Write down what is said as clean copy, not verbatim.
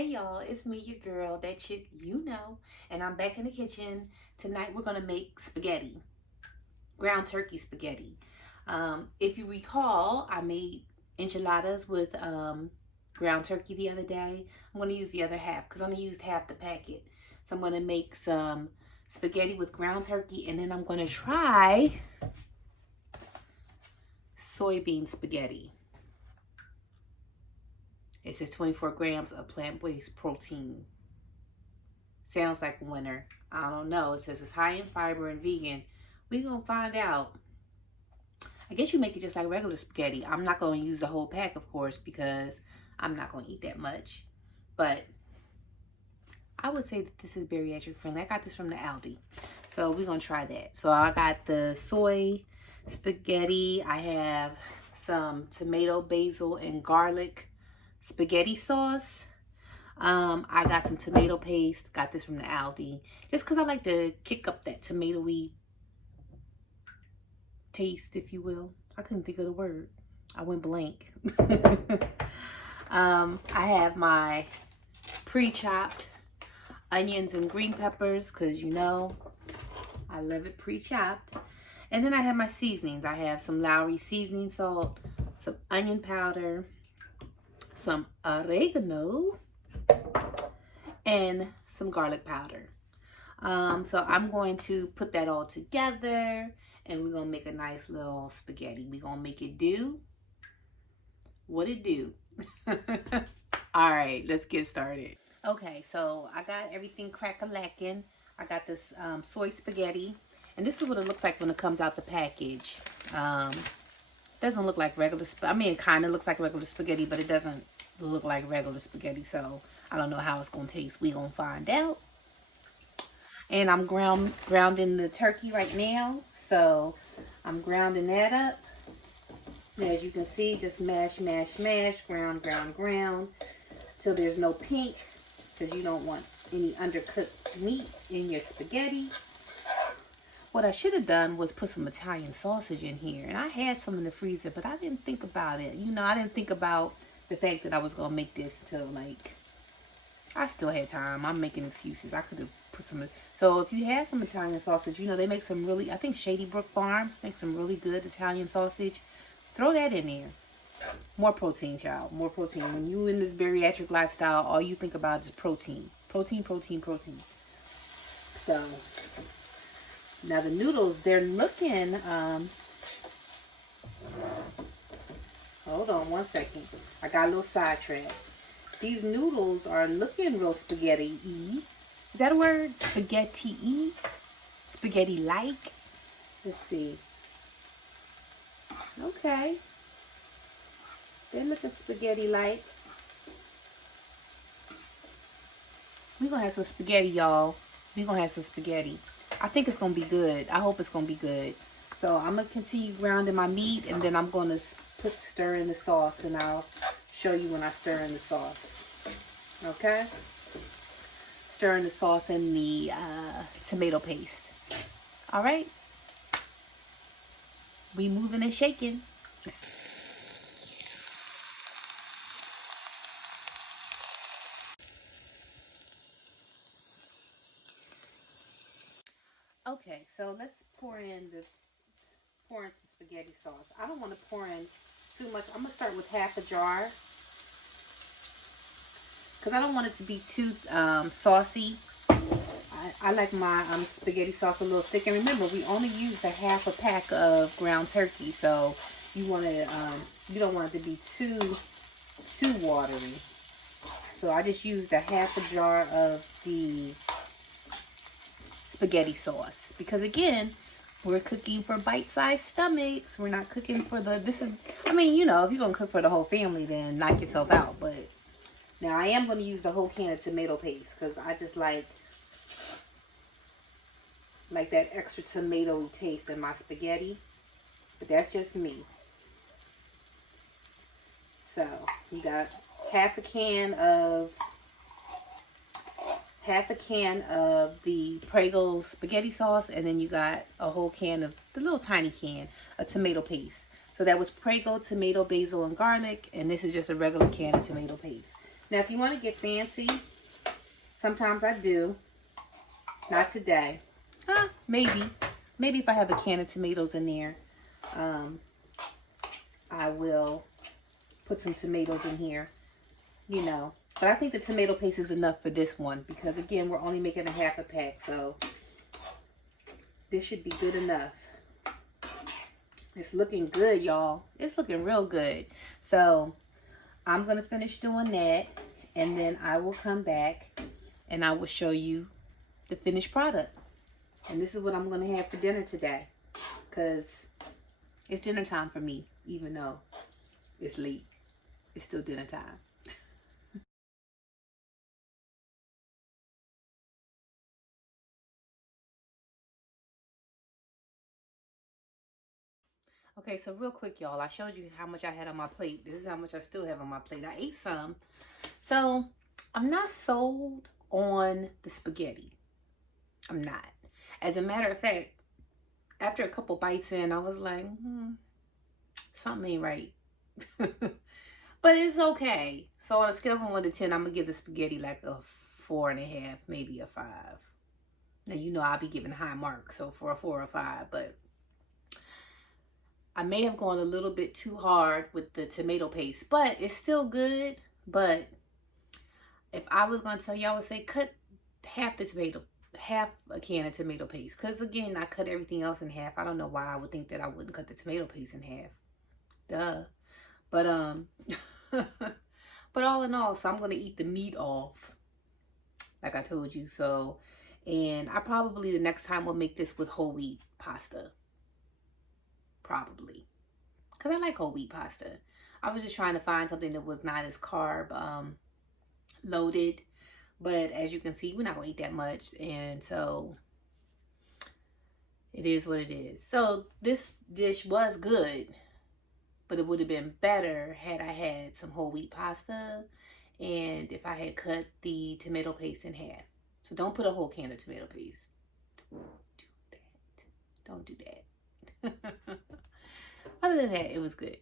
Hey y'all, it's me, your girl, that chick you know, and I'm back in the kitchen. Tonight we're gonna make spaghetti, ground turkey spaghetti. If you recall, I made enchiladas with ground turkey the other day. I'm gonna use the other half because I only used half the packet. So I'm gonna make some spaghetti with ground turkey, and then I'm gonna try soybean spaghetti. It says 24 grams of plant-based protein. Sounds like a winner. I don't know. It says it's high in fiber and vegan. We're going to find out. I guess you make it just like regular spaghetti. I'm not going to use the whole pack, of course, because I'm not going to eat that much. But I would say that this is bariatric friendly. I got this from the Aldi. So we're going to try that. So I got the soy spaghetti. I have some tomato, basil, and garlic spaghetti sauce. I got some tomato paste. Got this from the Aldi. Just because I like to kick up that tomatoey taste, if you will. I couldn't think of the word. I went blank. I have my pre-chopped onions and green peppers because you know I love it pre-chopped. And then I have my seasonings. I have some Lowry seasoning salt, some onion powder, some oregano, and some garlic powder. So I'm going to put that all together and we're going to make a nice little spaghetti. We're going to make it do what it do. All right, let's get started. Okay, so I got everything crack-a-lacking. I got this soy spaghetti. And this is what it looks like when it comes out the package. Doesn't look like regular spaghetti. I mean, it kind of looks like regular spaghetti, but it doesn't look like regular spaghetti. So I don't know how it's going to taste. We're going to find out. And I'm grounding the turkey right now. So I'm grounding that up. And as you can see, just mash, mash, mash, ground, ground, ground. Till there's no pink. Because you don't want any undercooked meat in your spaghetti. What I should have done was put some Italian sausage in here. And I had some in the freezer, but I didn't think about it. You know, I didn't think about the fact that I was going to make this till, like, I still had time. I'm making excuses. I could have put some. So if you had some Italian sausage, you know, they make some really, I think Shady Brook Farms makes some really good Italian sausage. Throw that in there. More protein, child. More protein. When you in this bariatric lifestyle, all you think about is protein. Protein, protein, protein. So now the noodles, they're looking, hold on one second. I got a little sidetracked. These noodles are looking real spaghetti-y. Is that a word? Spaghetti-y? Spaghetti-like? Let's see. Okay. They're looking spaghetti-like. We're going to have some spaghetti, y'all. We're going to have some spaghetti. I think it's going to be good. I hope it's going to be good. So I'm going to continue grounding my meat, and then I'm going to stir in the sauce, and I'll show you when I stir in the sauce. Okay? Stir in the sauce and the tomato paste. All right? We moving and shaking. Okay, so let's pour in some spaghetti sauce. I don't want to pour in too much. I'm gonna start with half a jar because I don't want it to be too saucy. I like my spaghetti sauce a little thick. And remember, we only used a half a pack of ground turkey, so you want to you don't want it to be too watery. So I just used a half a jar of the spaghetti sauce because again, we're cooking for bite-sized stomachs. We're not cooking for I mean, you know, if you're gonna cook for the whole family, then knock yourself out. But now I am going to use the whole can of tomato paste because I just like that extra tomatoey taste in my spaghetti. But that's just me. So you got half a can of the Prego spaghetti sauce, and then you got a whole can of the little tiny can of tomato paste. So that was Prego, tomato, basil, and garlic, and this is just a regular can of tomato paste. Now, if you want to get fancy, sometimes I do. Not today. Maybe. Maybe if I have a can of tomatoes in there, I will put some tomatoes in here, you know. But I think the tomato paste is enough for this one because, again, we're only making a half a pack. So this should be good enough. It's looking good, y'all. It's looking real good. So I'm going to finish doing that. And then I will come back and I will show you the finished product. And this is what I'm going to have for dinner today. Because it's dinner time for me, even though it's late. It's still dinner time. Okay, so real quick, y'all. I showed you how much I had on my plate. This is how much I still have on my plate. I ate some. So I'm not sold on the spaghetti. I'm not. As a matter of fact, after a couple bites in, I was like, something ain't right. But it's okay. So on a scale from 1 to 10, I'm going to give the spaghetti like a 4.5, maybe a 5. Now, you know I'll be giving high marks, so for a 4 or 5. But I may have gone a little bit too hard with the tomato paste. But it's still good. But if I was going to tell you, I would say cut half a can of tomato paste. Because, again, I cut everything else in half. I don't know why I would think that I wouldn't cut the tomato paste in half. Duh. But, but all in all, so I'm going to eat the meat off. Like I told you. So, and I probably the next time will make this with whole wheat pasta. Probably. Because I like whole wheat pasta. I was just trying to find something that was not as carb loaded. But as you can see, we're not going to eat that much. And so it is what it is. So this dish was good. But it would have been better had I had some whole wheat pasta. And if I had cut the tomato paste in half. So don't put a whole can of tomato paste. Don't do that. Other than that, it was good.